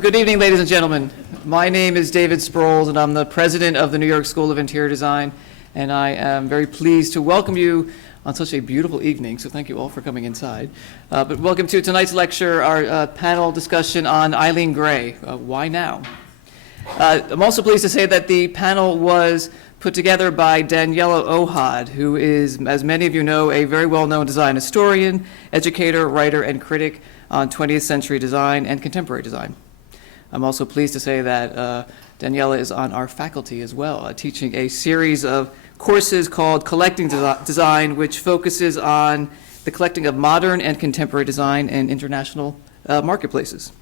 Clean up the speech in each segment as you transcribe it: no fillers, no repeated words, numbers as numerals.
Good evening, ladies and gentlemen. My name is David Sproles, and I'm the president of the New York School of Interior Design, and I am very pleased to welcome you on such a beautiful evening, so thank you all for coming inside. But welcome to tonight's lecture, our panel discussion on Eileen Gray, Why Now? I'm also pleased to say that the panel was put together by Daniella Ohad, who is, as many of you know, a very well-known design historian, educator, writer, and critic on 20th century design and contemporary design. I'm also pleased to say that Daniella is on our faculty as well, teaching a series of courses called Collecting Design, which focuses on the collecting of modern and contemporary design in international marketplaces.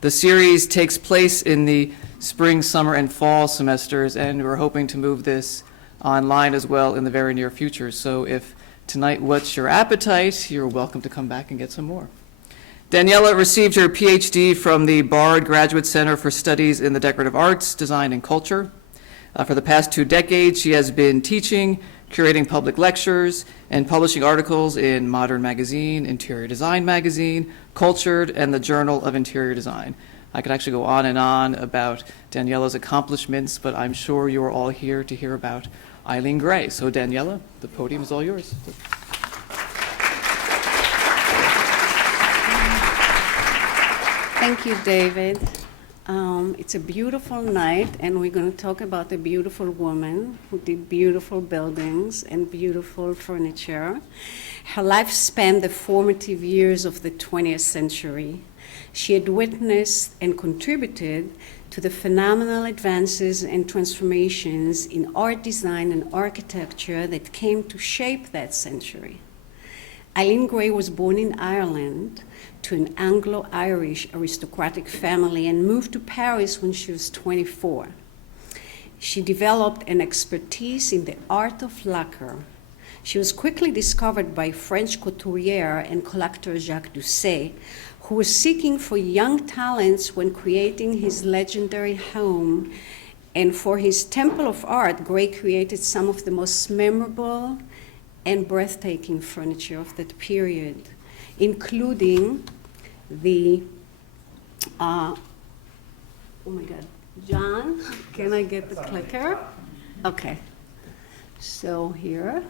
The series takes place in the spring, summer, and fall semesters, and we're hoping to move this online as well in the very near future. So if tonight whet's your appetite, you're welcome to come back and get some more. Daniella received her PhD from the Bard Graduate Center for Studies in the Decorative Arts, Design, and Culture. For the past 2 decades, she has been teaching, curating public lectures, and publishing articles in Modern Magazine, Interior Design Magazine, Cultured, and the Journal of Interior Design. I could actually go on and on about Daniella's accomplishments, but I'm sure you're all here to hear about Eileen Gray. So Daniella, the podium is all yours. Thank you, David. It's a beautiful night, and we're going to talk about a beautiful woman who did beautiful buildings and beautiful furniture. Her life spanned the formative years of the 20th century. She had witnessed and contributed to the phenomenal advances and transformations in art design and architecture that came to shape that century. Eileen Gray was born in Ireland to an Anglo-Irish aristocratic family and moved to Paris when she was 24. She developed an expertise in the art of lacquer. She was quickly discovered by French couturier and collector Jacques Doucet, who was seeking for young talents when creating his legendary home. And for his Temple of Art, Gray created some of the most memorable and breathtaking furniture of that period, including the, oh my God, John, can I get the clicker? Okay, so here,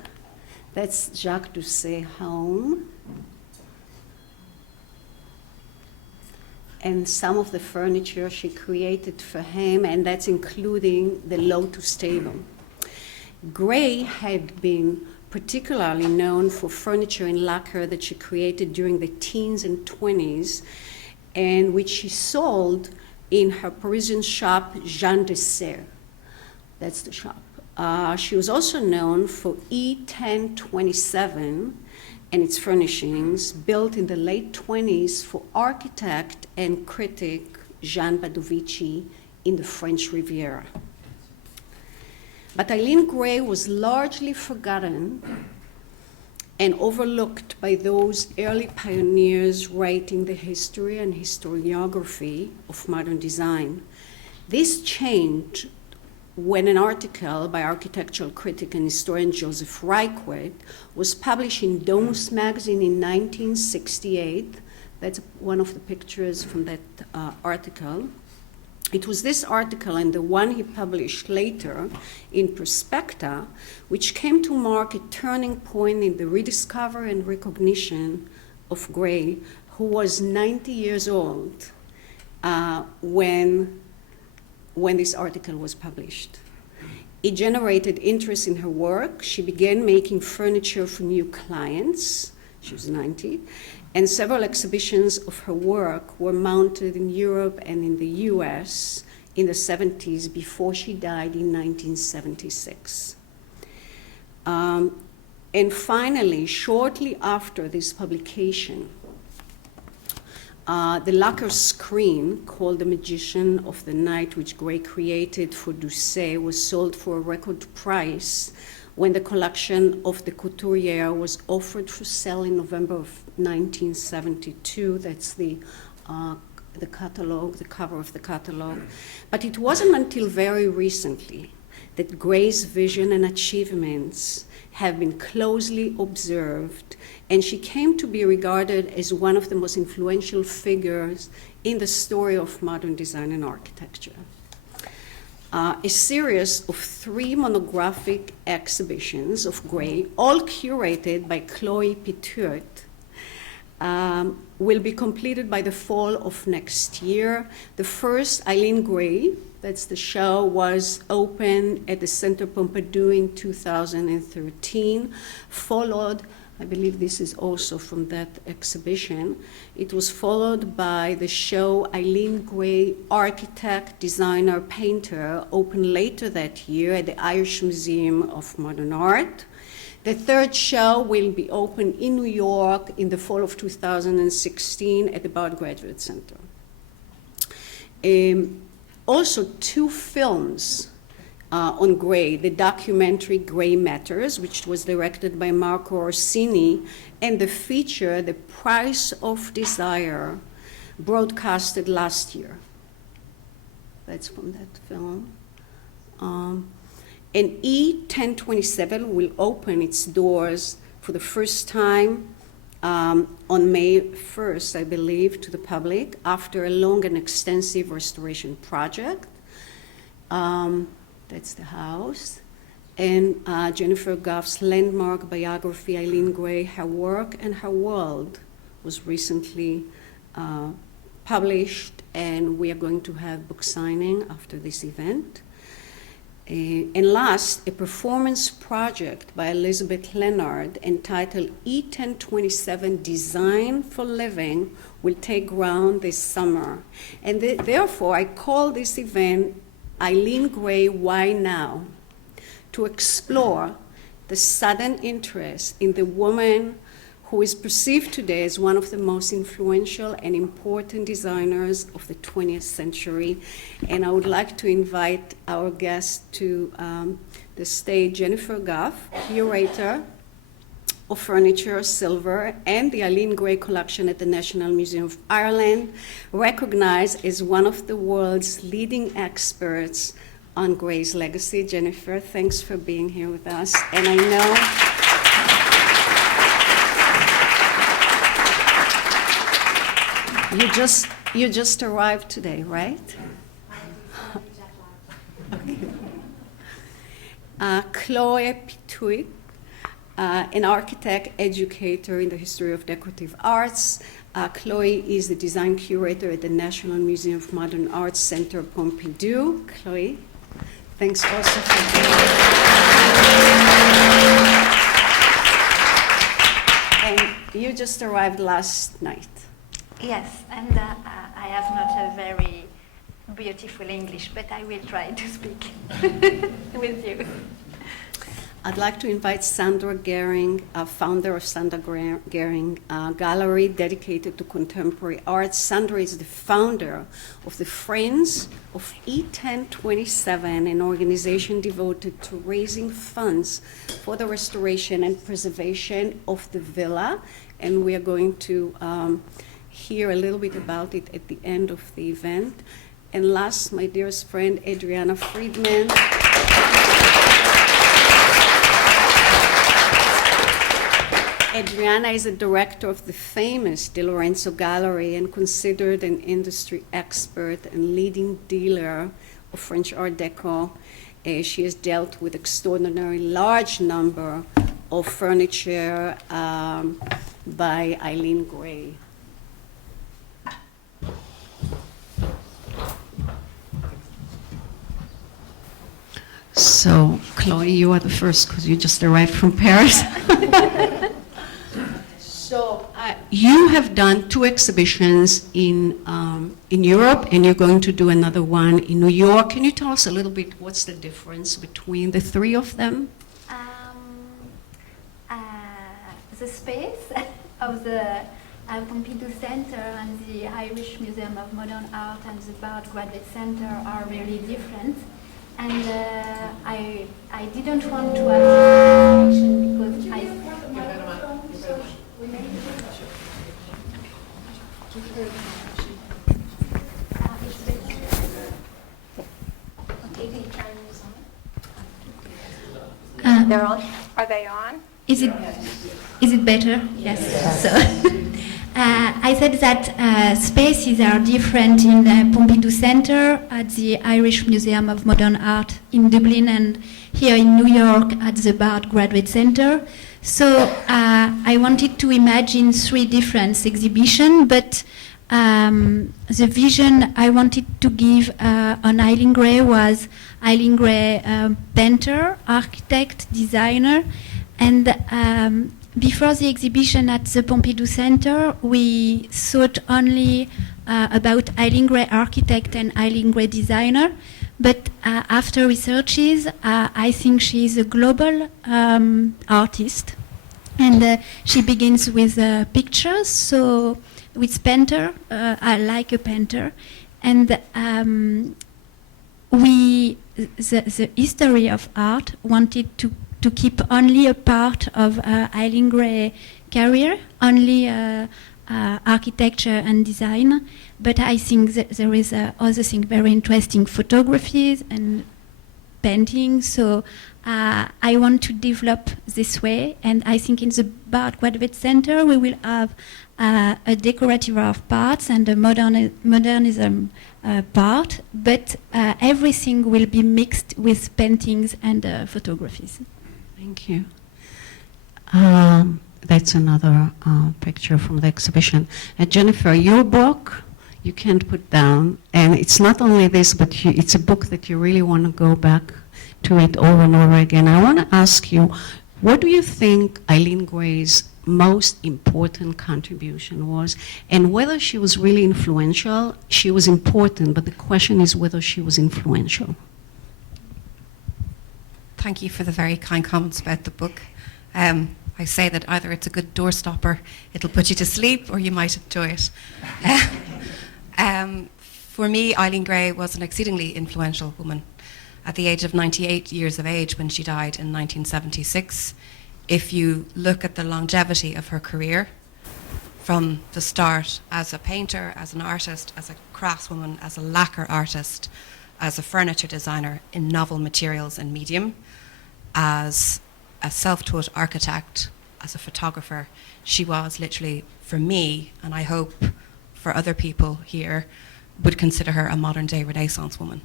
that's Jacques Doucet home. And some of the furniture she created for him, and that's including the Lotus table. Gray had been particularly known for furniture in lacquer that she created during the teens and 20s, and which she sold in her Parisian shop, Jean de Serre. That's the shop. She was also known for E1027 and its furnishings, built in the late 20s for architect and critic Jean Badovici in the French Riviera. But Eileen Gray was largely forgotten and overlooked by those early pioneers writing the history and historiography of modern design. This changed when an article by architectural critic and historian Joseph Reichert was published in Domus magazine in 1968. That's one of the pictures from that article. It was this article and the one he published later in Perspecta, which came to mark a turning point in the rediscovery and recognition of Gray, who was 90 years old when this article was published. It generated interest in her work. She began making furniture for new clients. She was 90. And several exhibitions of her work were mounted in Europe and in the US in the 70s before she died in 1976. And finally, shortly after this publication, the lacquer screen called The Magician of the Night, which Gray created for Doucet, was sold for a record price when the collection of the couturier was offered for sale in November of 1972. That's the catalog, the cover of the catalog. But it wasn't until very recently that Gray's vision and achievements have been closely observed, and she came to be regarded as one of the most influential figures in the story of modern design and architecture. A series of 3 monographic exhibitions of Gray, all curated by Cloé Pitiot, will be completed by the fall of next year. The first, Eileen Gray, that's the show, was open at the Centre Pompidou in 2013, followed, I believe this is also from that exhibition, it was followed by the show Eileen Gray, Architect, Designer, Painter, opened later that year at the Irish Museum of Modern Art. The third show will be open in New York in the fall of 2016 at the Bard Graduate Center. Also, 2 films on Gray, the documentary Gray Matters, which was directed by Marco Orsini, and the feature, The Price of Desire, broadcasted last year. That's from that film. And E1027 will open its doors for the first time on May 1st, I believe, to the public after a long and extensive restoration project. That's the house. And Jennifer Goff's landmark biography, Eileen Gray, Her Work and Her World, was recently published, and we are going to have book signing after this event. And last, a performance project by Elizabeth Leonard entitled E1027 Design for Living will take ground this summer. And therefore, I call this event Eileen Gray, Why Now? To explore the sudden interest in the woman who is perceived today as one of the most influential and important designers of the 20th century. And I would like to invite our guest to the stage, Jennifer Goff, curator of furniture, silver, and the Eileen Gray collection at the National Museum of Ireland, recognized as one of the world's leading experts on Gray's legacy. Jennifer, thanks for being here with us. And I know you just arrived today, right? Okay. Cloé Pitiot, an architect, educator in the history of decorative arts. Cloé is the design curator at the National Museum of Modern Art, Centre Pompidou. Cloé, thanks also for being here. And you just arrived last night. Yes, and I have not a very beautiful English, but I will try to speak with you. I'd like to invite Sandra Gering, founder of Sandra Gering Gallery dedicated to contemporary art. Sandra is the founder of the Friends of E1027, an organization devoted to raising funds for the restoration and preservation of the villa. And we are going to hear a little bit about it at the end of the event. And last, my dearest friend, Adriana Friedman. Adriana is a director of the famous De Lorenzo Gallery and considered an industry expert and leading dealer of French Art Deco. She has dealt with extraordinary large number of furniture by Eileen Gray. So, Chloe, you are the first because you just arrived from Paris. So, you have done 2 exhibitions in Europe, and you're going to do another one in New York. Can you tell us a little bit what's the difference between the 3 of them? The space of the Pompidou Center and the Irish Museum of Modern Art and the Bard Graduate Center are really different. And I didn't want to have this connection because They're on. Are they on? Is it better? Yes. So I said that spaces are different in Pompidou Centre, at the Irish Museum of Modern Art in Dublin, and here in New York at the Bard Graduate Centre. So I wanted to imagine three different exhibitions, but the vision I wanted to give on Eileen Gray was Eileen Gray, painter, architect, designer, and before the exhibition at the Pompidou Centre, we thought only about Eileen Gray, architect, and Eileen Gray, designer. But after researches, I think she is a global artist, and she begins with pictures. So with painter, I like a painter, and the history of art wanted to keep only a part of Eileen Gray's career, only architecture and design. But I think that there is other thing very interesting, photographies and painting. So I want to develop this way, and I think in the Bard Graduate Centre we will have a decorative art part and a modernism part, but everything will be mixed with paintings and photographies. Thank you. That's another picture from the exhibition. Jennifer, your book you can't put down, and it's not only this, but it's a book that you really want to go back to it over and over again. I want to ask you, what do you think Eileen Gray's most important contribution was, and whether she was really influential? She was important, but the question is whether she was influential. Thank you for the very kind comments about the book. I say that either it's a good doorstopper, it'll put you to sleep, or you might enjoy it. For me, Eileen Gray was an exceedingly influential woman. At the age of 98 years of age when she died in 1976, if you look at the longevity of her career, from the start as a painter, as an artist, as a craftswoman, as a lacquer artist, as a furniture designer in novel materials and medium, as a self-taught architect, as a photographer, she was literally, for me, and I hope for other people here, would consider her a modern-day Renaissance woman.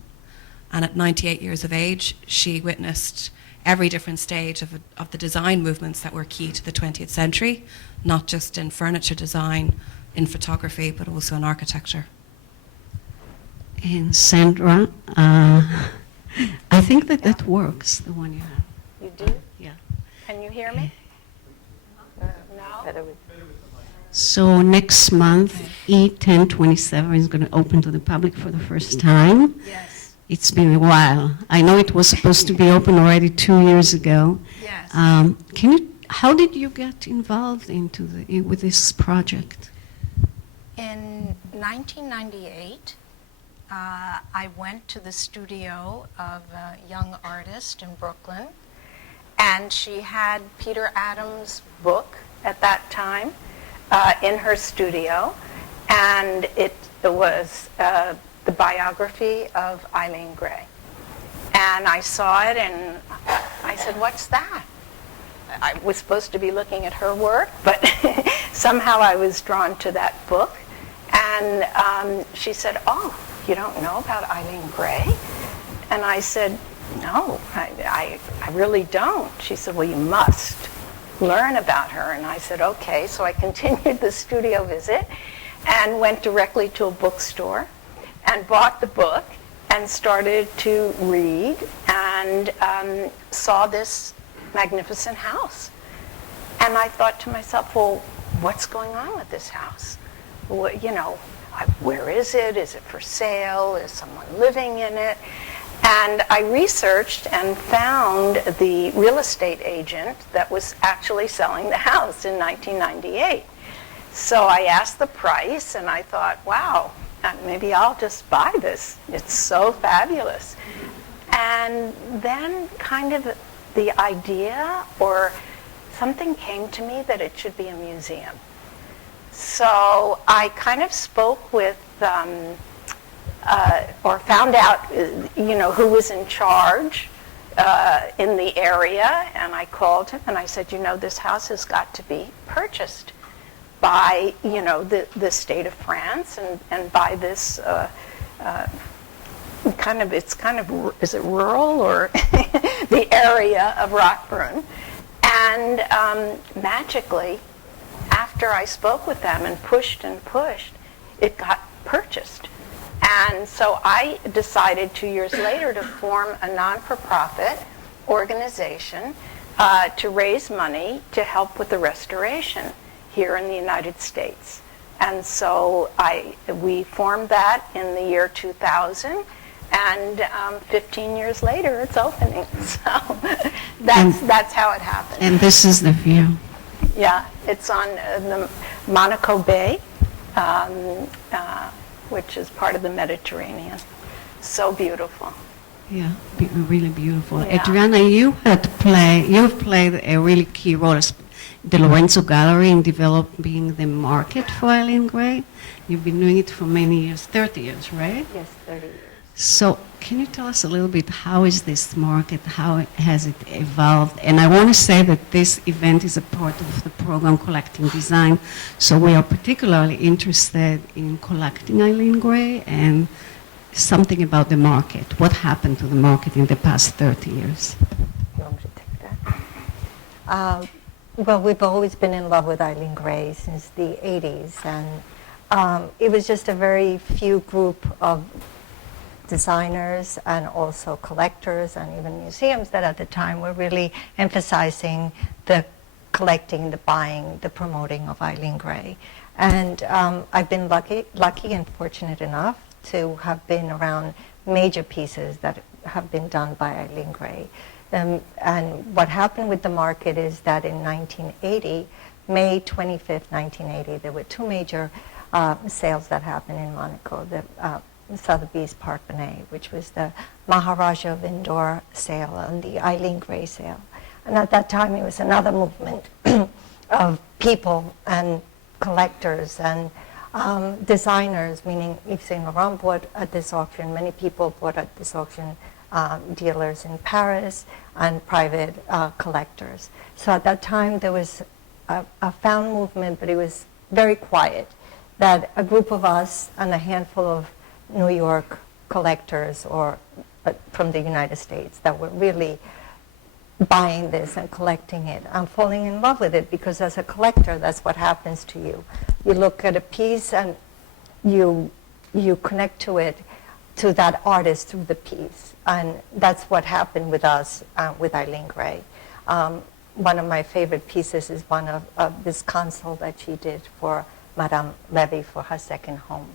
And at 98 years of age, she witnessed every different stage of the design movements that were key to the 20th century, not just in furniture design, in photography, but also in architecture. And Sandra, I think that works, the one you have. You do? Yeah. Can you hear me? No? So next month, E1027 is going to open to the public for the first time. Yes. It's been a while. I know it was supposed to be open already 2 years ago. Yes. How did you get involved with this project? In 1998, I went to the studio of a young artist in Brooklyn, and she had Peter Adams' book at that time in her studio, and it was the biography of Eileen Gray. And I saw it, and I said, "What's that?" I was supposed to be looking at her work, but somehow I was drawn to that book. And she said, "Oh, you don't know about Eileen Gray?" And I said, "No, I really don't." She said, "Well, you must learn about her." And I said, "Okay." So I continued the studio visit and went directly to a bookstore and bought the book and started to read and saw this magnificent house. And I thought to myself, well, what's going on with this house? Well, where is it? Is it for sale? Is someone living in it? And I researched and found the real estate agent that was actually selling the house in 1998. So I asked the price, and I thought, wow, maybe I'll just buy this. It's so fabulous. And then kind of the idea or something came to me that it should be a museum. So I kind of spoke with or found out, who was in charge in the area, and I called him and I said, you know, this house has got to be purchased by, you know, the state of France and by this is it rural or the area of Roquebrune? And magically, after I spoke with them and pushed, it got purchased. And so I decided 2 years later to form a non-for-profit organization to raise money to help with the restoration here in the United States. And so we formed that in the year 2000, and 15 years later it's opening. So that's how it happened. And this is the view. Yeah, it's on the Monaco Bay, which is part of the Mediterranean. So beautiful. Yeah, really beautiful. Yeah. Adriana, you've played a really key role as the Lorenzo Gallery in developing the market for Eileen Gray. You've been doing it for many years, 30 years, right? Yes, 30 years. So can you tell us a little bit, how is this market, how has it evolved? And I want to say that this event is a part of the program Collecting Design, so we are particularly interested in collecting Eileen Gray and something about the market. What happened to the market in the past 30 years? You want me to take that? Well, we've always been in love with Eileen Gray since the 80s, and it was just a very few group of designers and also collectors and even museums that at the time were really emphasizing the collecting, the buying, the promoting of Eileen Gray. And I've been lucky and fortunate enough to have been around major pieces that have been done by Eileen Gray. And what happened with the market is that in 1980, May 25th, 1980, there were two major sales that happened in Monaco. The Sotheby's Parthenon, which was the Maharaja of Indore sale and the Eileen Gray sale. And at that time, it was another movement of people and collectors and designers, meaning Yves Saint Laurent bought at this auction, many people bought at this auction, dealers in Paris and private collectors. So at that time, there was a found movement, but it was very quiet, that a group of us and a handful of New York collectors from the United States that were really buying this and collecting it. I'm falling in love with it because as a collector, that's what happens to you. You look at a piece and you connect to it, to that artist through the piece. And that's what happened with us, with Eileen Gray. One of my favorite pieces is one of this console that she did for Madame Levy for her second home.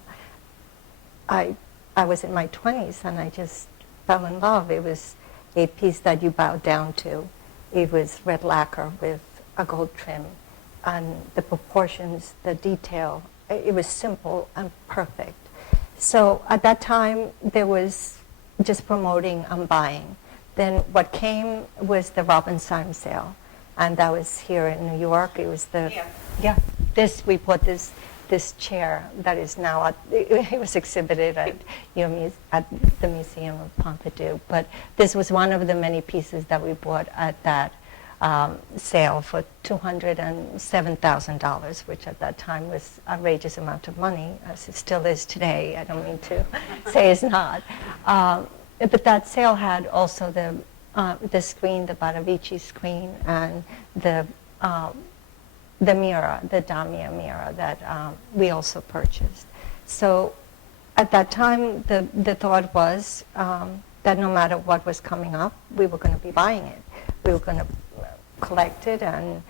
I was in my 20s and I just fell in love. It was a piece that you bowed down to. It was red lacquer with a gold trim, and the proportions, the detail, it was simple and perfect. So at that time, there was just promoting and buying. Then what came was the Robinson sale, and that was here in New York. It was we bought this chair that is now it was exhibited at the Museum of Pompidou. But this was one of the many pieces that we bought at that sale for $207,000, which at that time was an outrageous amount of money, as it still is today. I don't mean to say it's not. But that sale had also the screen, the Badavici screen, and the mirror, the Damia mirror that we also purchased. So at that time, the thought was that no matter what was coming up, we were going to be buying it. We were going to collect it, and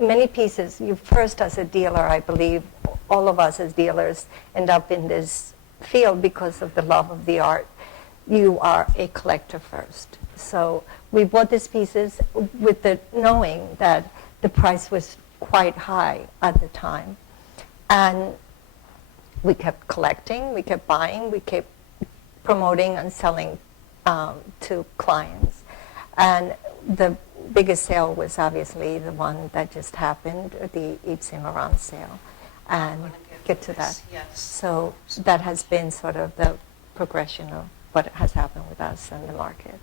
many pieces. You first, as a dealer, I believe, all of us as dealers end up in this field because of the love of the art. You are a collector first. So we bought these pieces with the knowing that the price was quite high at the time. And we kept collecting, we kept buying, we kept promoting and selling to clients. And the biggest sale was obviously the one that just happened, the Yves Saint Laurent sale. And get to that. Yes. So that has been sort of the progression of what has happened with us and the market.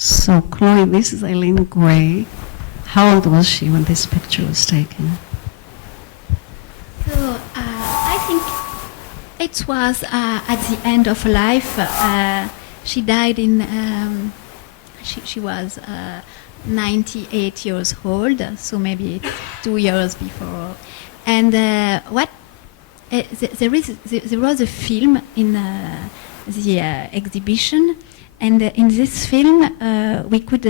So, Chloe, this is Eileen Gray. How old was she when this picture was taken? So I think it was at the end of her life. She died in, she was 98 years old, so maybe 2 years before. And there was a film in the exhibition, and in this film we could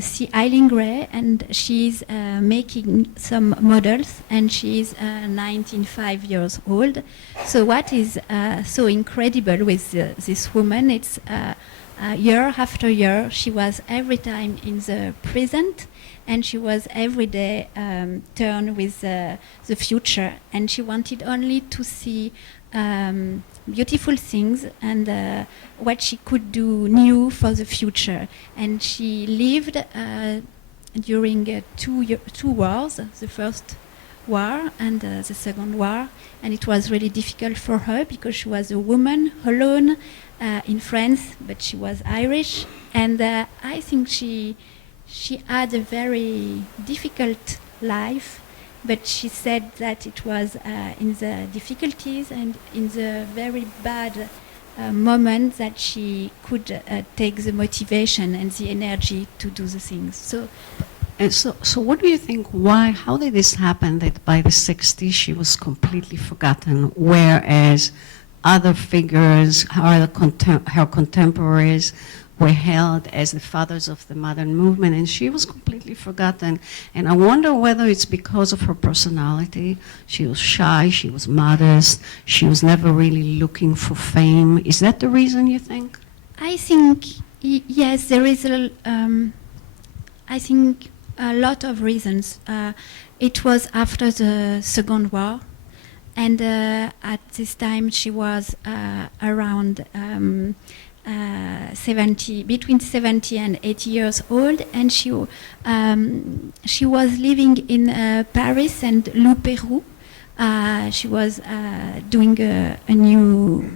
see Eileen Gray, and she's making some models, and she's 95 years old. So what is so incredible with this woman, it's year after year, she was every time in the present, and she was every day turned with the future, and she wanted only to see beautiful things and what she could do new for the future. And she lived during two wars, the first war and the second war, and it was really difficult for her because she was a woman alone in France, but she was Irish, and I think she had a very difficult life, but she said that it was in the difficulties and in the very bad moment that she could take the motivation and the energy to do the things. So what do you think, how did this happen that by the 60s she was completely forgotten, whereas other figures, her contemporaries, were held as the fathers of the modern movement, and she was completely forgotten? And I wonder whether it's because of her personality. She was shy, she was modest, she was never really looking for fame. Is that the reason, you think? I think, yes, there is I think a lot of reasons. It was after the Second War, and at this time she was around between 70 and 80 years old, and she was living in Paris and Le Pérou. She was doing a new.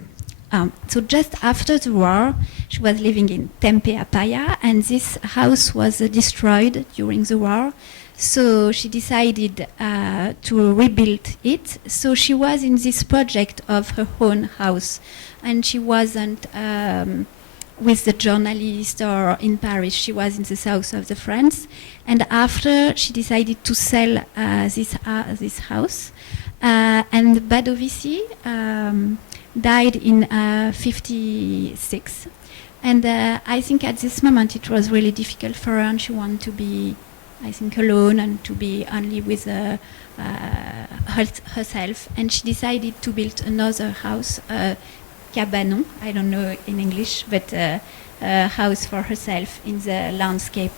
So just after the war, she was living in Tempe Apaya, and this house was destroyed during the war. So she decided to rebuild it. So she was in this project of her own house, and she wasn't with the journalist or in Paris. She was in the south of the France. And after, she decided to sell this house. And Badovici died in 56. And I think at this moment it was really difficult for her, and she wanted to be, I think, alone and to be only with herself. And she decided to build another house, cabanon, I don't know in English, but a house for herself in the landscape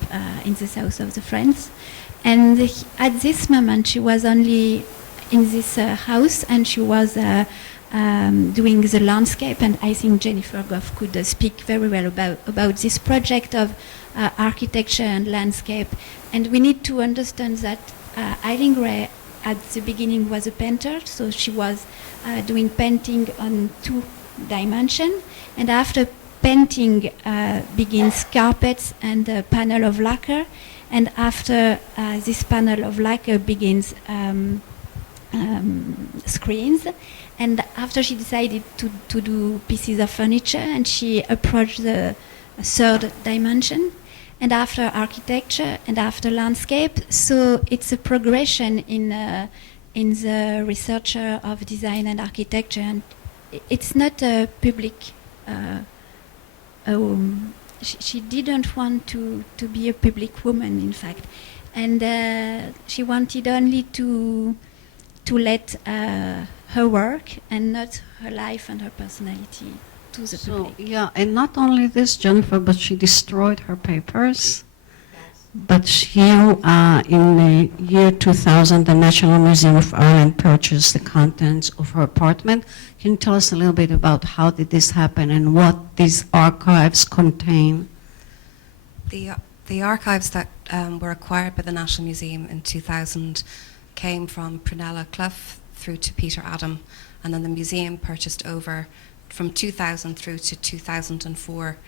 in the south of the France. And at this moment she was only in this house, and she was doing the landscape, and I think Jennifer Goff could speak very well about this project of architecture and landscape. And we need to understand that Eileen Gray at the beginning was a painter, so she was doing painting on 2 dimensions, and after painting begins carpets and a panel of lacquer, and after this panel of lacquer begins screens, and after she decided to do pieces of furniture, and she approached the 3rd dimension, and after architecture, and after landscape. So it's a progression in the researcher of design and architecture, and it's not a public. She didn't want to be a public woman, in fact, and she wanted only to let her work and not her life and her personality to the public. Yeah, and not only this, Jennifer, but she destroyed her papers. But in the year 2000, the National Museum of Ireland purchased the contents of her apartment. Can you tell us a little bit about how did this happen and what these archives contain? The archives that were acquired by the National Museum in 2000 came from Prunella Clough through to Peter Adam, and then the museum purchased over from 2000 through to 2004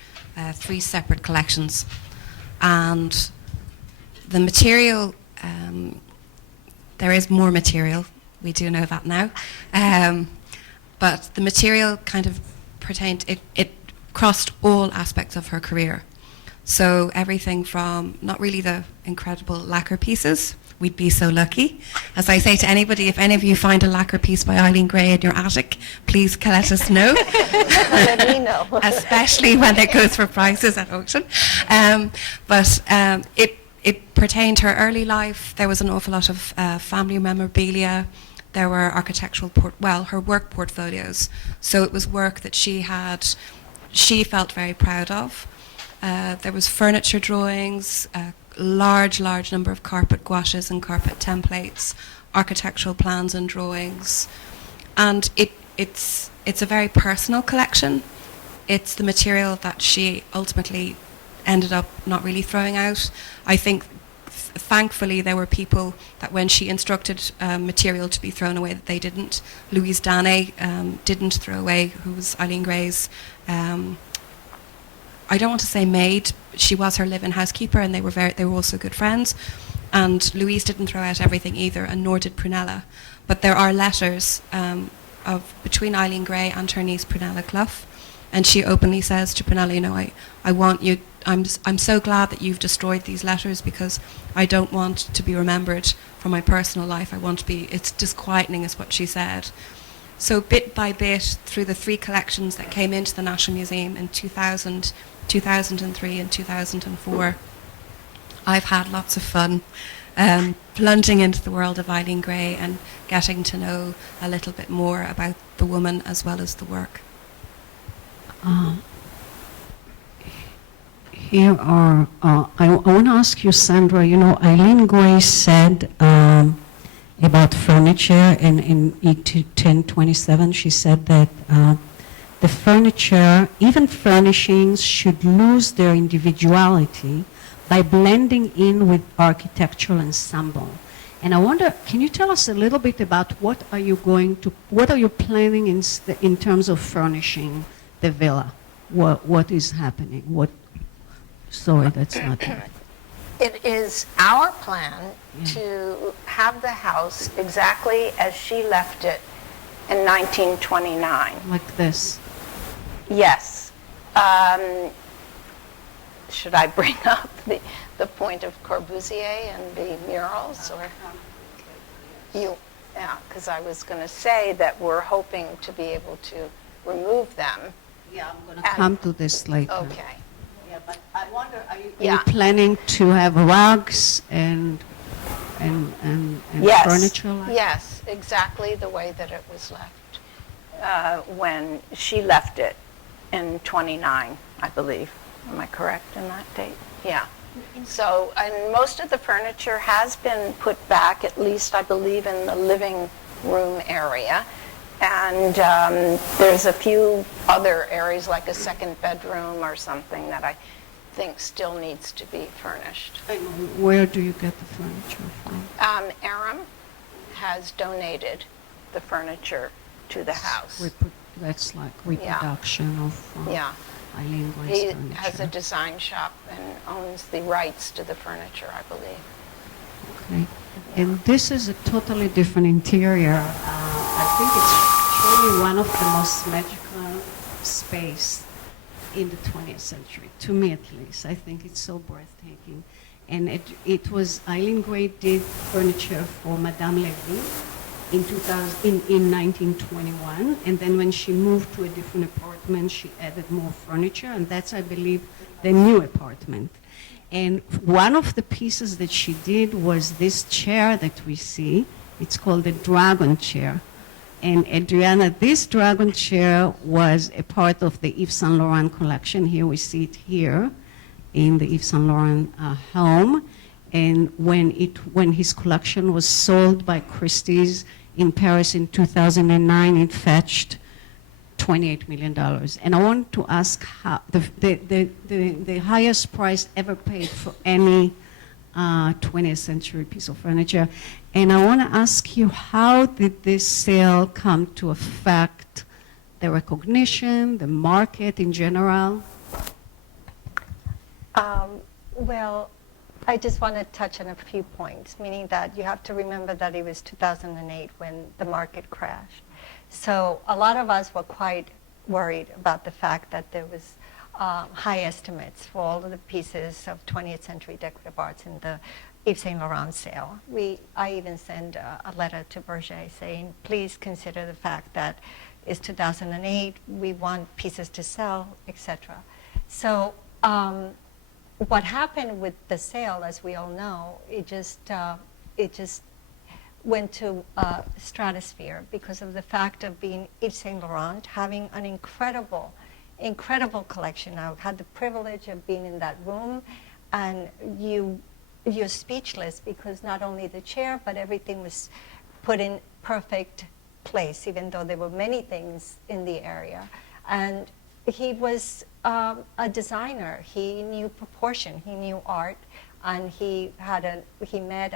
3 separate collections And the material, there is more material, we do know that now, but the material kind of pertained, it crossed all aspects of her career. So everything from not really the incredible lacquer pieces, we'd be so lucky. As I say to anybody, if any of you find a lacquer piece by Eileen Gray in your attic, please let us know. Let me know. Especially when it goes for prices at auction. But it pertained to her early life. There was an awful lot of family memorabilia. There were architectural, her work portfolios. So it was work that she felt very proud of. There was furniture drawings, large number of carpet gouaches and carpet templates, architectural plans and drawings. And it's a very personal collection. It's the material that she ultimately ended up not really throwing out. I think thankfully there were people that when she instructed material to be thrown away that they didn't. Louise Dane didn't throw away, who was Eileen Gray's I don't want to say maid, she was her live-in housekeeper, and they were also good friends. And Louise didn't throw out everything either, and nor did Prunella. But there are letters between Eileen Gray and her niece Prunella Clough, and she openly says to Prunella, I want you. I'm so glad that you've destroyed these letters, because I don't want to be remembered for my personal life. I want to be. It's disquieting, is what she said. So bit by bit, through the 3 collections that came into the National Museum in 2000, 2003 and 2004, I've had lots of fun plunging into the world of Eileen Gray and getting to know a little bit more about the woman as well as the work. I want to ask you, Sandra, Eileen Gray said about furniture in E1027, she said that the furniture, even furnishings, should lose their individuality by blending in with architectural ensemble. And I wonder, can you tell us a little bit about what are you planning in terms of furnishing the villa? What is happening? Sorry, that's not it. It is our plan to have the house exactly as she left it in 1929. Like this? Yes. Should I bring up the point of Corbusier and the murals? Or yeah, because I was going to say that we're hoping to be able to remove them. Yeah, I'm going to come to this later. Okay. Yeah, but I wonder, are you planning to have rugs and Yes. furniture? Yes, exactly the way that it was left when she left it in 29, I believe. Am I correct in that date? Yeah. So, and most of the furniture has been put back, at least I believe in the living room area. And there's a few other areas, like a second bedroom or something, that I think still needs to be furnished. And where do you get the furniture from? Aram has donated the furniture to the house. That's like reproduction of Eileen Gray's He furniture. has a design shop and owns the rights to the furniture, I believe. Okay. And this is a totally different interior. I think it's truly one of the most magical space in the 20th century, to me at least. I think it's so breathtaking. And it was, Eileen Gray did furniture for Madame Lévy in 1921, and then when she moved to a different apartment, she added more furniture, and that's, I believe, the new apartment. And one of the pieces that she did was this chair that we see. It's called the dragon chair. And Adriana, this dragon chair was a part of the Yves Saint Laurent collection. Here we see it here in the Yves Saint Laurent home. And when his collection was sold by Christie's in Paris in 2009, it fetched $28 million. And I want to ask how the highest price ever paid for any 20th century piece of furniture. And I want to ask you, how did this sale come to affect the recognition, the market in general? Well, I just want to touch on a few points, meaning that you have to remember that it was 2008 when the market crashed. So a lot of us were quite worried about the fact that there was high estimates for all of the pieces of 20th century decorative arts in the Yves Saint Laurent sale. I even sent a letter to Berger saying, please consider the fact that it's 2008, we want pieces to sell, etc. So what happened with the sale, as we all know, it just went to stratosphere because of the fact of being Yves Saint Laurent, having an incredible collection. I had the privilege of being in that room, and you're speechless because not only the chair, but everything was put in perfect place, even though there were many things in the area. And he was a designer. He knew proportion. He knew art, and he met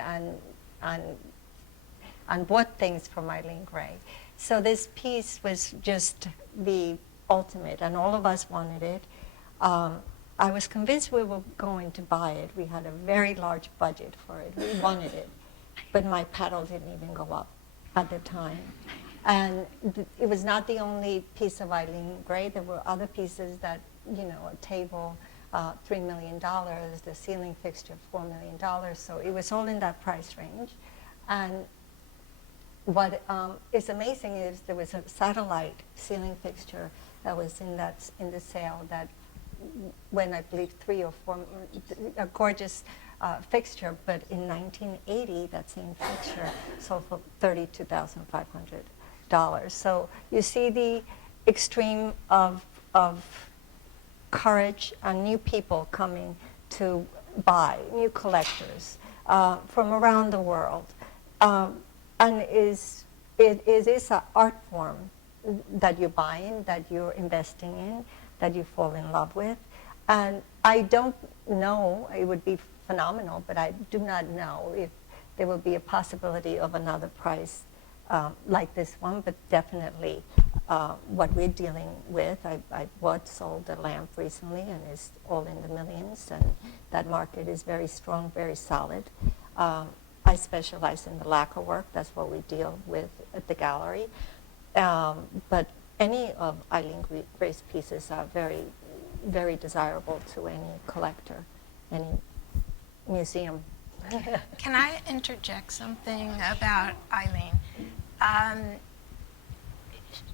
and bought things from Eileen Gray. So this piece was just the ultimate, and all of us wanted it. I was convinced we were going to buy it. We had a very large budget for it. We wanted it, but my paddle didn't even go up at the time. And it was not the only piece of Eileen Gray. There were other pieces that, a table, $3 million, the ceiling fixture, $4 million. So it was all in that price range. And what is amazing is there was a satellite ceiling fixture that was in the sale that when I believe 3 or 4, a gorgeous fixture, but in 1980, that same fixture sold for $32,500. So you see the extreme of courage and new people coming to buy, new collectors from around the world. And it is an art form that you're buying, that you're investing in, that you fall in love with. And I don't know, it would be phenomenal, but I do not know if there will be a possibility of another price like this one, but definitely what we're dealing with. I sold a lamp recently, and it's all in the millions, and that market is very strong, very solid. I specialize in the lacquer work. That's what we deal with at the gallery. But any of Eileen Gray's pieces are very, very desirable to any collector, any museum. Can I interject something about Eileen?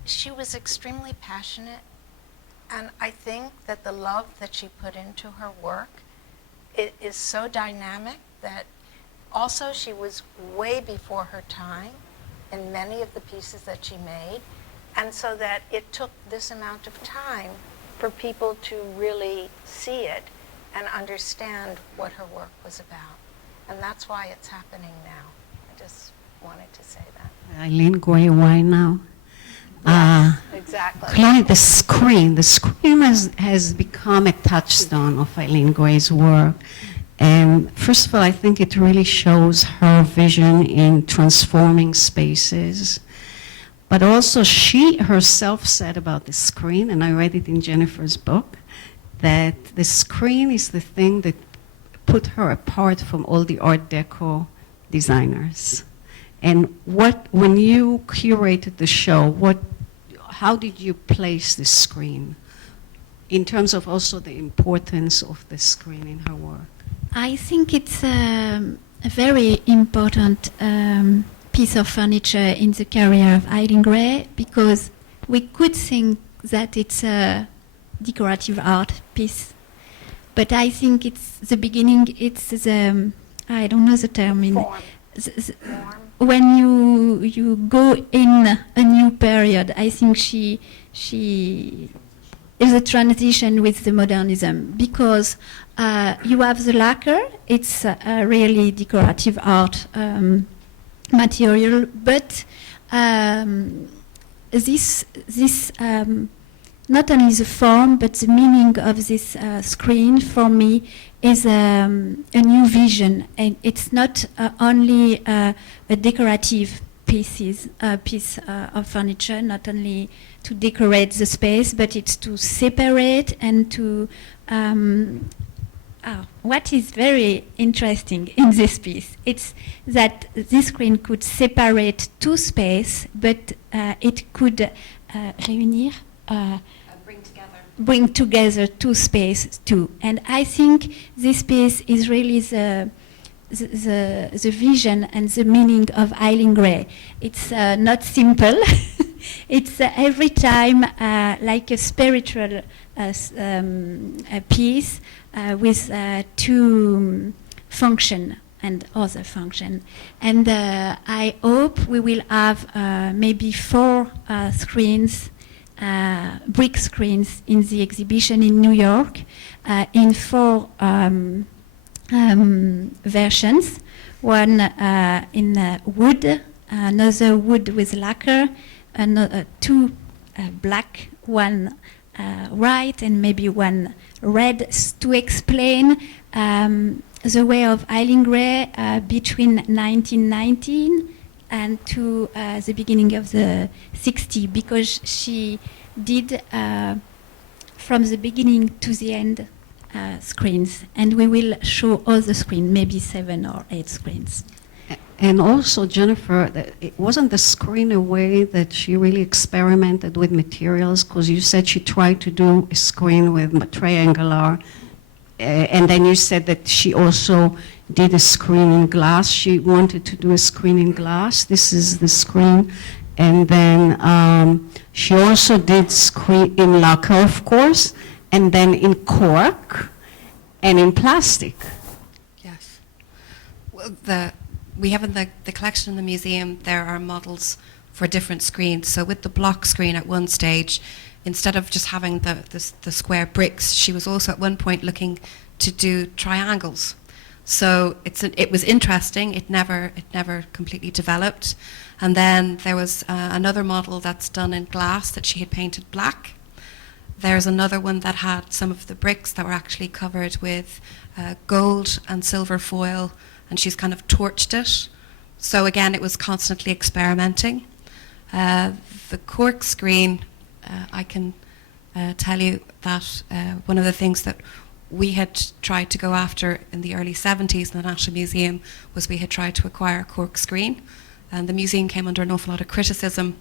She was extremely passionate, and I think that the love that she put into her work is so dynamic that also she was way before her time in many of the pieces that she made, and so that it took this amount of time for people to really see it and understand what her work was about. And that's why it's happening now. I just wanted to say that. Eileen Gray, why now? Yes, exactly. Cloé, the screen has become a touchstone of Eileen Gray's work. And first of all, I think it really shows her vision in transforming spaces. But also she herself said about the screen, and I read it in Jennifer's book, that the screen is the thing that put her apart from all the Art Deco designers. And when you curated the show, how did you place the screen in terms of also the importance of the screen in her work? I think it's a very important piece of furniture in the career of Eileen Gray, because we could think that it's a decorative art piece, but I think it's the beginning. It's the I don't know the term in Form. When you go in a new period. I think she is a transition with the modernism, because you have the lacquer. It's a really decorative art material, but this not only the form but the meaning of this screen for me is a new vision, and it's not only a decorative piece of furniture, not only to decorate the space, but it's to separate and to what is very interesting in this piece, it's that this screen could separate two spaces, but it could réunir, bring together two spaces too. And I think this piece is really the vision and the meaning of Eileen Gray. It's not simple. It's every time like a spiritual piece with two function and other function. And I hope we will have maybe 4 screens, brick screens in the exhibition in New York in 4 versions. One in wood, another wood with lacquer, and 2 black, one white, and maybe one red, to explain the way of Eileen Gray between 1919 and to the beginning of the 60s, because she did from the beginning to the end screens, and we will show all the screens, maybe 7 or 8 screens. And also, Jennifer, it wasn't the screen a way that she really experimented with materials? Because you said she tried to do a screen with triangular, and then you said that she also did a screen in glass. She wanted to do a screen in glass. This is the screen. And then she also did screen in lacquer, of course, and then in cork and in plastic. Yes. Well, we have in the collection in the museum, there are models for different screens. So with the block screen at one stage, instead of just having the square bricks, she was also at one point looking to do triangles. So it was interesting. It never completely developed. And then there was another model that's done in glass that she had painted black. There's another one that had some of the bricks that were actually covered with gold and silver foil, and she's kind of torched it. So again, it was constantly experimenting. The cork screen, I can tell you that one of the things that we had tried to go after in the early 70s in the National Museum was we had tried to acquire a cork screen, and the museum came under an awful lot of criticism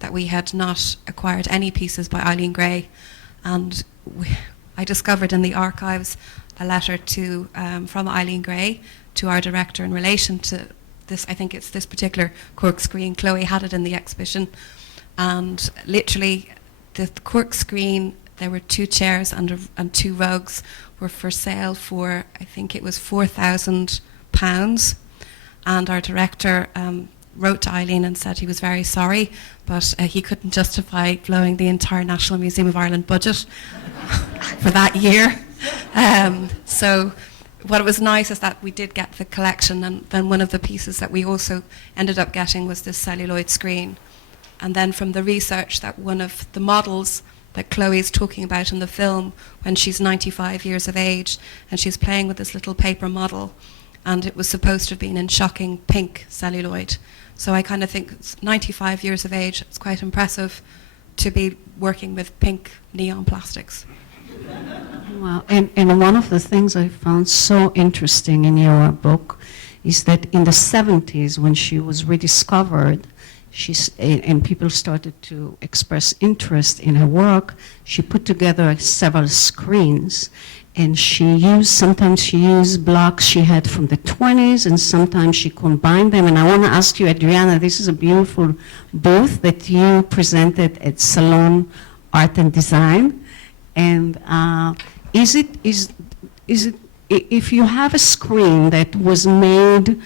that we had not acquired any pieces by Eileen Gray. And I discovered in the archives a letter from Eileen Gray to our director in relation to this. I think it's this particular cork screen. Chloe had it in the exhibition, and literally the cork screen, there were 2 chairs and 2 rugs were for sale for, I think it was £4,000, and our director wrote to Eileen and said he was very sorry, but he couldn't justify blowing the entire National Museum of Ireland budget for that year. So what was nice is that we did get the collection, and then one of the pieces that we also ended up getting was this celluloid screen. And then from the research, that one of the models that Chloe is talking about in the film, when she's 95 years of age and she's playing with this little paper model, and it was supposed to have been in shocking pink celluloid. So I kind of think 95 years of age, it's quite impressive to be working with pink neon plastics. Well, and one of the things I found so interesting in your book is that in the 70s, when she was rediscovered, and people started to express interest in her work, she put together several screens. And sometimes she used blocks she had from the 20s, and sometimes she combined them. And I want to ask you, Adriana, this is a beautiful booth that you presented at Salon Art and Design. And if you have a screen that was made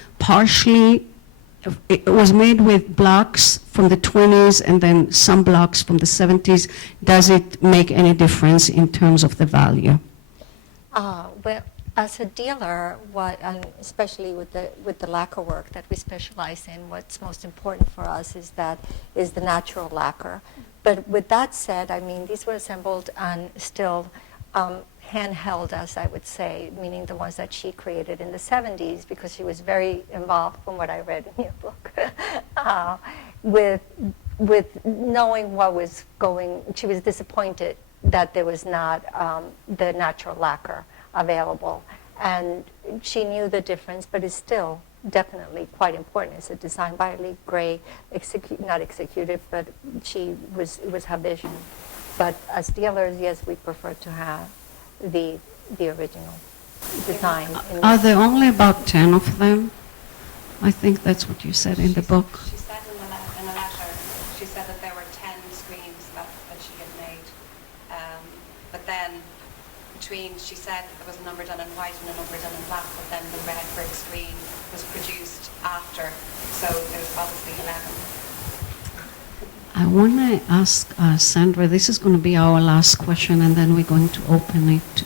it was made with blocks from the 20s and then some blocks from the 70s, does it make any difference in terms of the value? Well, as a dealer, especially with the lacquer work that we specialize in, what's most important for us is the natural lacquer. But with that said, I mean, these were assembled and still handheld, as I would say, meaning the ones that she created in the 70s, because she was very involved, from what I read in your book, with knowing what was going. She was disappointed that there was not the natural lacquer available. And she knew the difference, but it's still definitely quite important. It's a design by Eileen Gray, not executed, but it was her vision. But as dealers, yes, we prefer to have the original design. Are there only about 10 of them? I think that's what you said in the book. She said in the letter, she said that there were 10 screens that she had made. But then she said there was a number done in white and a number done in black, but then the red brick screen was produced after. So there's obviously 11. I want to ask Sandra, this is going to be our last question, and then we're going to open it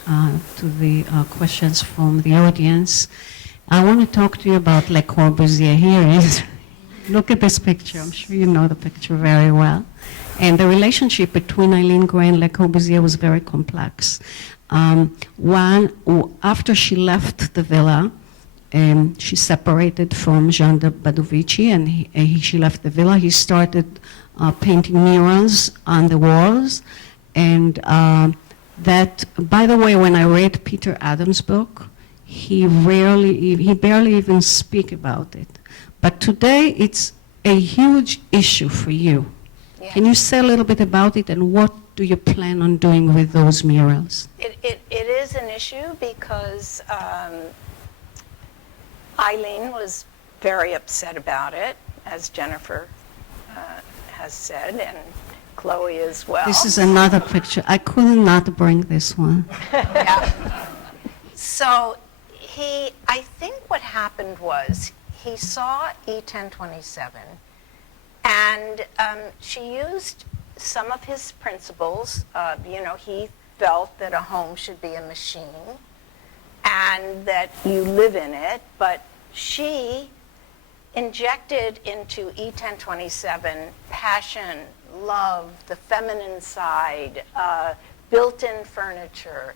to the questions from the audience. I want to talk to you about Le Corbusier. Here is, look at this picture. I'm sure you know the picture very well. And the relationship between Eileen Gray and Le Corbusier was very complex. After she left the villa, she separated from Jean de Badovici, and she left the villa. He started painting murals on the walls, and that, by the way, when I read Peter Adams' book, he barely even speak about it. But today it's a huge issue for you. Yes. Can you say a little bit about it, and what do you plan on doing with those murals? It is an issue because Eileen was very upset about it, as Jennifer has said, and Chloe as well. This is another picture. I could not bring this one. Yeah. So I think what happened was he saw E1027, and she used some of his principles. He felt that a home should be a machine and that you live in it, but she injected into E1027 passion, love, the feminine side, built-in furniture,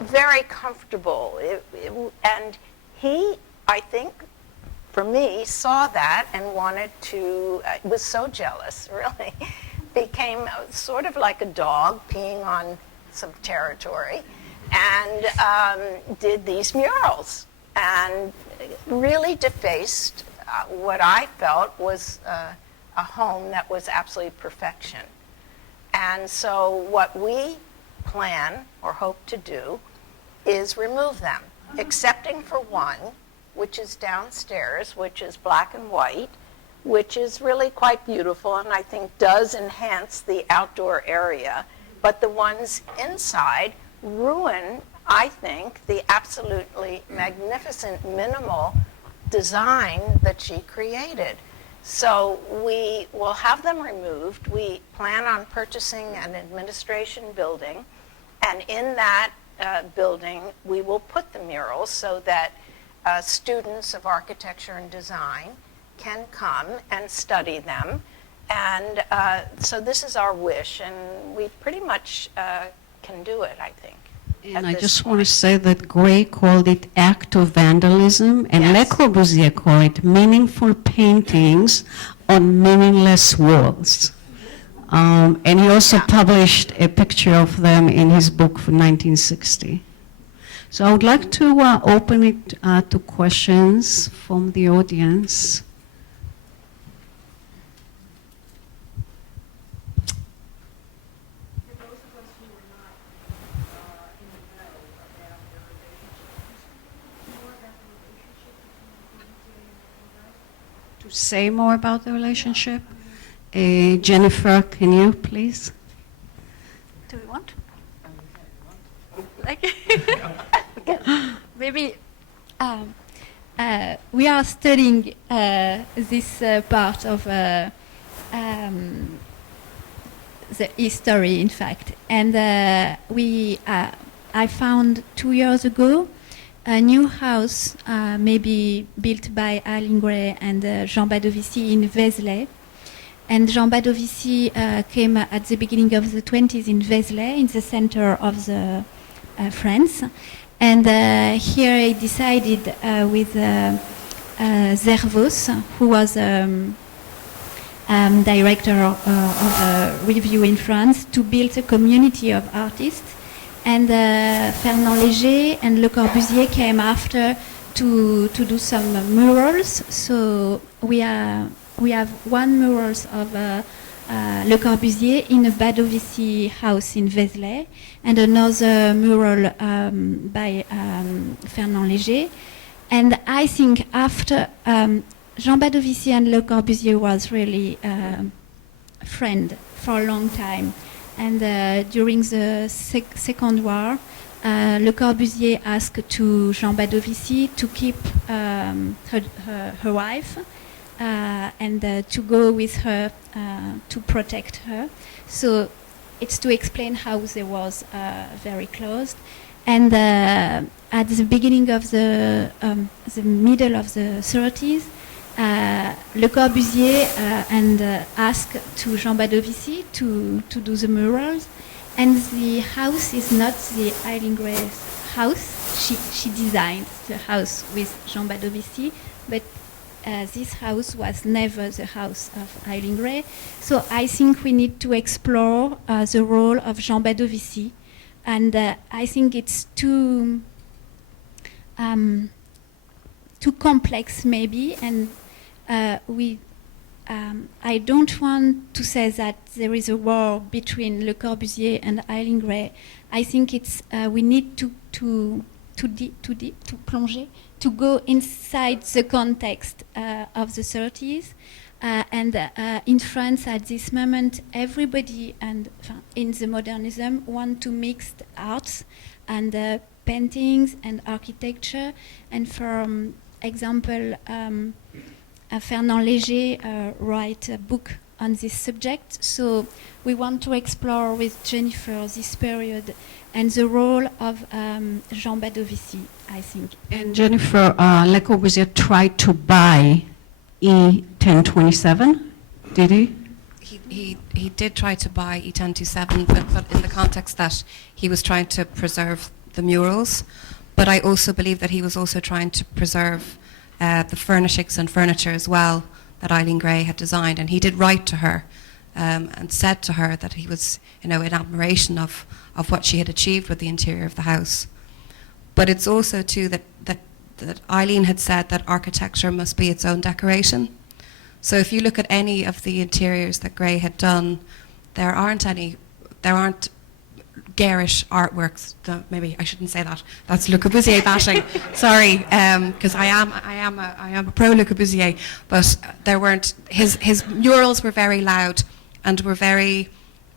very comfortable. And he, I think, for me, saw that and wanted to, was so jealous, really, became sort of like a dog peeing on some territory, and did these murals, and really defaced what I felt was a home that was absolutely perfection. And so what we plan or hope to do is remove them, excepting for one, which is downstairs, which is black and white, which is really quite beautiful and I think does enhance the outdoor area. But the ones inside ruin, I think, the absolutely magnificent minimal design that she created. So we will have them removed. We plan on purchasing an administration building, and in that building we will put the murals so that students of architecture and design can come and study them. And so this is our wish, and we pretty much can do it, I think. And I just want to say that Gray called it act of vandalism, and Yes. Le Corbusier called it meaningful paintings on meaningless walls. And he also published a picture of them in his book for 1960. So I would like to open it to questions from the audience. To say more about the relationship, Jennifer, can you please? Do we want? Like, maybe we are studying this part of the history, in fact, and I found 2 years ago a new house, maybe built by Eileen Gray and Jean Badovici in Vézelay. And Jean Badovici came at the beginning of the 20s in Vézelay, in the center of the France. And here he decided with Zervos, who was director of a review in France, to build a community of artists And Fernand Léger and Le Corbusier came after to do some murals. So we have one murals of Le Corbusier in a Badovici house in Vézelay, and another mural by Fernand Léger. And I think after Jean Badovici and Le Corbusier was really friend for a long time. And during the Second War, Le Corbusier asked to Jean Badovici to keep her wife and to go with her to protect her. So it's to explain how they was very close. And at the beginning of the middle of the 30s, Le Corbusier asked to Jean Badovici to do the murals, and the house is not the Eileen Gray's house. She designed the house with Jean Badovici, but this house was never the house of Eileen Gray. So I think we need to explore the role of Jean Badovici, and I think it's too complex maybe, and I don't want to say that there is a war between Le Corbusier and Eileen Gray. I think it's we need to plonger, to go inside the context of the 30s. And in France at this moment, everybody in the modernism want to mix arts and paintings and architecture. And for example, Fernand Léger write a book on this subject. So we want to explore with Jennifer this period and the role of Jean Badovici, I think. And Jennifer, Le Corbusier tried to buy E1027, did he? He did try to buy E1027, but in the context that he was trying to preserve the murals. But I also believe that he was also trying to preserve the furnishings and furniture as well that Eileen Gray had designed. And he did write to her and said to her that he was, in admiration of what she had achieved with the interior of the house. But it's also too that Eileen had said that architecture must be its own decoration. So if you look at any of the interiors that Gray had done, there aren't garish artworks. Maybe I shouldn't say that. That's Le Corbusier bashing. Sorry, because I am a pro Le Corbusier. But there weren't. His murals were very loud and were very,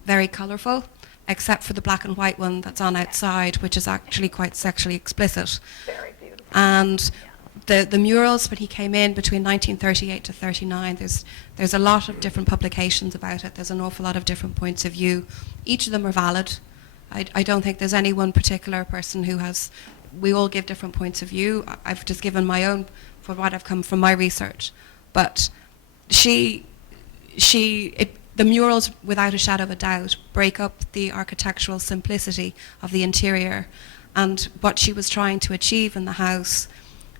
very colourful, except for the black and white one that's on outside, which is actually quite sexually explicit. Very beautiful. And the murals, when he came in between 1938 to 39, there's a lot of different publications about it. There's an awful lot of different points of view. Each of them are valid. I don't think there's any one particular person who has. We all give different points of view. I've just given my own for what I've come from my research. But the murals, without a shadow of a doubt, break up the architectural simplicity of the interior and what she was trying to achieve in the house.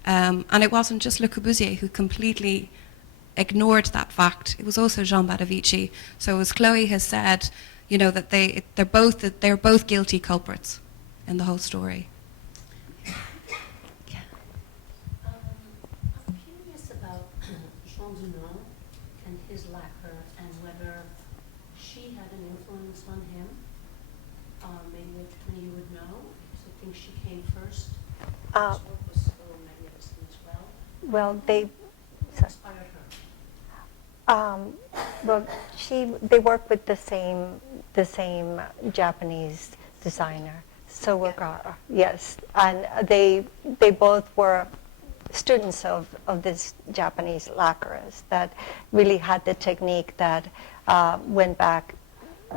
And it wasn't just Le Corbusier who completely ignored that fact. It was also Jean Badovici. So as Chloe has said, that they're both guilty culprits in the whole story. I'm curious about Jean Dunant and his lacquer and whether she had an influence on him. Maybe you would know, because I think she came first. His work was so magnificent as well. Well, they Inspired her. they work with the same Japanese designer, Sowagara. Yes, and they both were students of this Japanese lacquerers that really had the technique that went back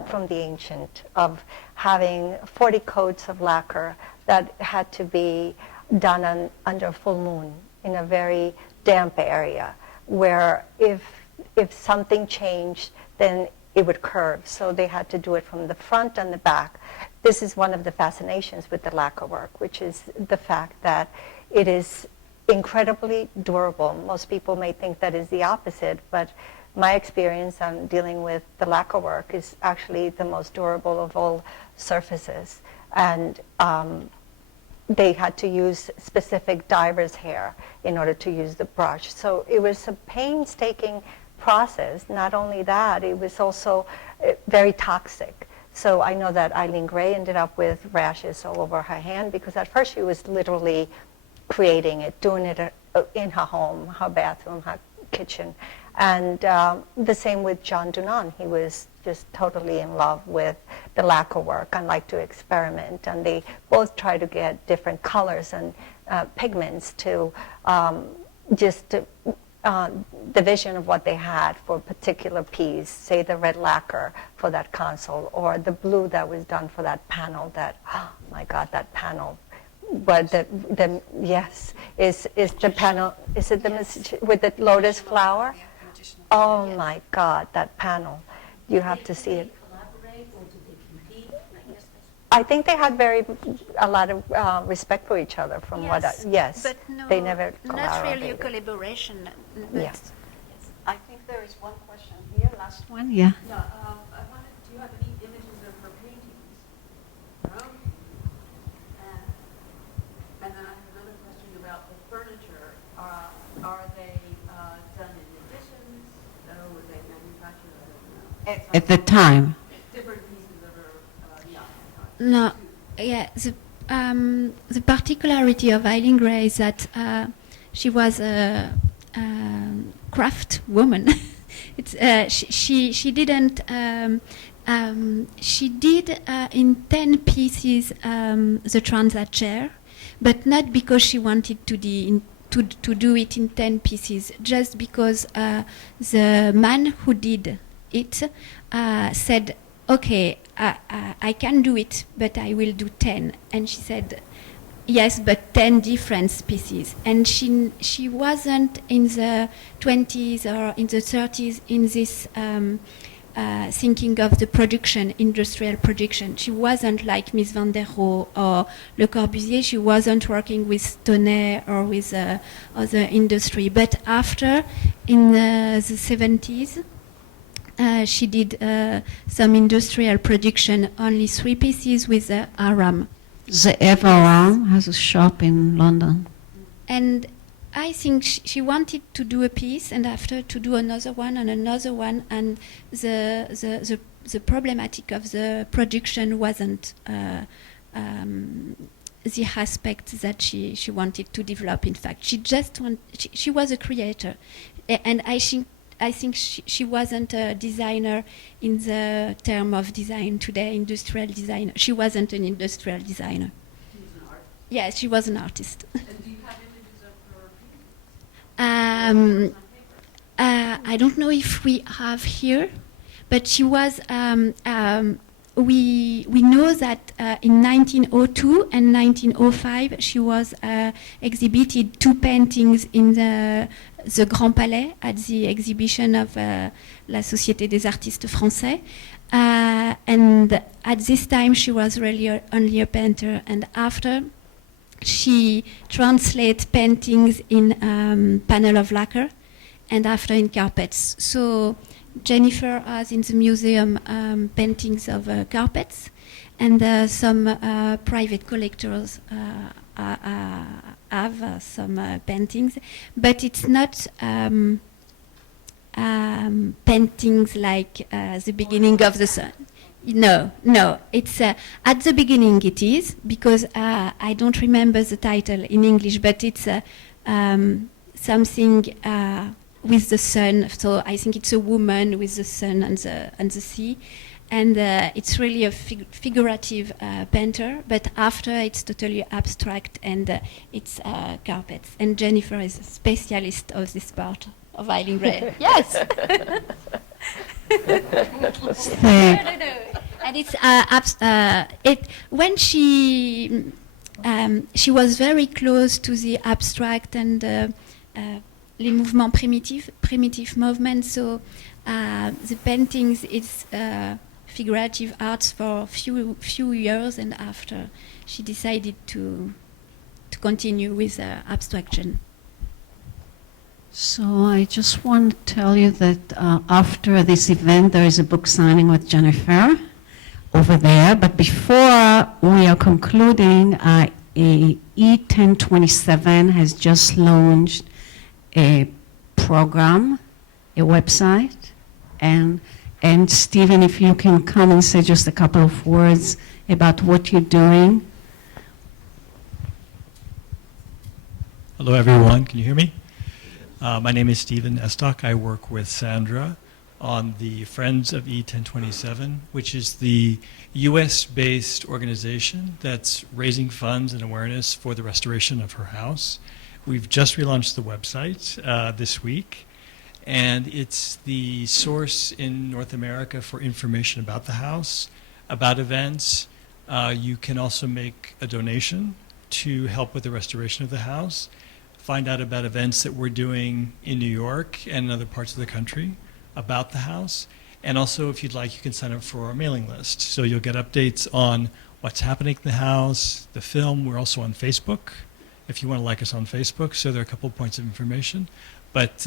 from the ancient of having 40 coats of lacquer that had to be done under full moon in a very damp area, where if something changed, then it would curve. So they had to do it from the front and the back. This is one of the fascinations with the lacquer work, which is the fact that it is incredibly durable. Most people may think that is the opposite, but my experience on dealing with the lacquer work is actually the most durable of all surfaces. and they had to use specific diver's hair in order to use the brush. So it was a painstaking process. Not only that, it was also very toxic. So I know that Eileen Gray ended up with rashes all over her hand because at first she was literally creating it, doing it in her home, her bathroom, her kitchen. And the same with Jean Dunant. He was just totally in love with the lacquer work and liked to experiment. And they both tried to get different colors and pigments to the vision of what they had for a particular piece, say the red lacquer for that console, or the blue that was done for that panel. That, oh my God, that panel. But yes, is the panel, is it the with the lotus flower? Oh my God, that panel. You have to see it. Collaborate, or did they compete? I guess that's I think they had a lot of respect for each other from what I, yes. But no, they never not really a collaborated. collaboration. But Yes. I think there is one question here, last One, yeah. Yeah, I wanted, do you have any images of her paintings? No? And then I have another question about the furniture. Are they done in editions? Or were they manufactured? I don't know. At the time. Different pieces of her, yeah. No, yeah. The particularity of Eileen Gray is that she was a craft woman. She didn't. She did in 10 pieces the transit chair, but not because she wanted to do it in 10 pieces, just because the man who did it said, okay, I can do it, but I will do 10. And she said, yes, but 10 different pieces. And she wasn't in the 20s or in the 30s in this thinking of the production, industrial production. She wasn't like Miss Van der Rohe or Le Corbusier. She wasn't working with Tonnet or with other industry. But after, in the 70s, she did some industrial production, only 3 pieces with Aram. The Everard has a shop in London. And I think she wanted to do a piece and after to do another one and another one, and the problematic of the production wasn't the aspect that she wanted to develop. In fact, she was a creator, and I think she wasn't a designer in the term of design today, industrial designer. She wasn't an industrial designer. She was an artist. Yes, she was an artist. And do you have images of her paintings? I don't know if we have here, but she was. We know that in 1902 and 1905 she was exhibited 2 paintings in the Grand Palais at the exhibition of La Société des Artistes Français, and at this time she was really only a painter, and after she translates paintings in panel of lacquer and after in carpets. So Jennifer has in the museum paintings of carpets, and some private collectors have some paintings, but it's not paintings like the beginning of the sun. No, it's at the beginning it is, because I don't remember the title in English, but it's something with the sun. So I think it's a woman with the sun and the sea, and it's really a figurative painter. But after it's totally abstract, and it's carpets. And Jennifer is a specialist of this part of Eileen Gray. Yes. No. And it's when she was very close to the abstract and les mouvements primitive movements. So the paintings, it's figurative arts for few years, and after she decided to continue with abstraction. So I just want to tell you that after this event there is a book signing with Jennifer. over there. But before we are concluding, a E1027 has just launched a program, a website, and Stephen, if you can come and say just a couple of words about what you're doing. Hello, everyone. Can you hear me? My name is Stephen Estock. I work with Sandra on the Friends of E1027, which is the US-based organization that's raising funds and awareness for the restoration of her house. We've just relaunched the website this week, and it's the source in North America for information about the house, about events. You can also make a donation to help with the restoration of the house, find out about events that we're doing in New York and in other parts of the country about the house. And also, if you'd like, you can sign up for our mailing list. So you'll get updates on what's happening in the house, the film. We're also on Facebook, if you want to like us on Facebook. So there are a couple of points of information. But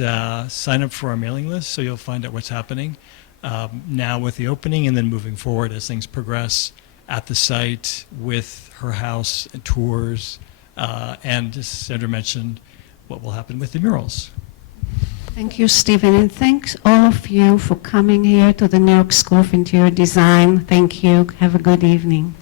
sign up for our mailing list so you'll find out what's happening now with the opening and then moving forward as things progress at the site with her house and tours. And as Sandra mentioned, what will happen with the murals. Thank you, Stephen, and thanks all of you for coming here to the New York School of Interior Design. Thank you. Have a good evening.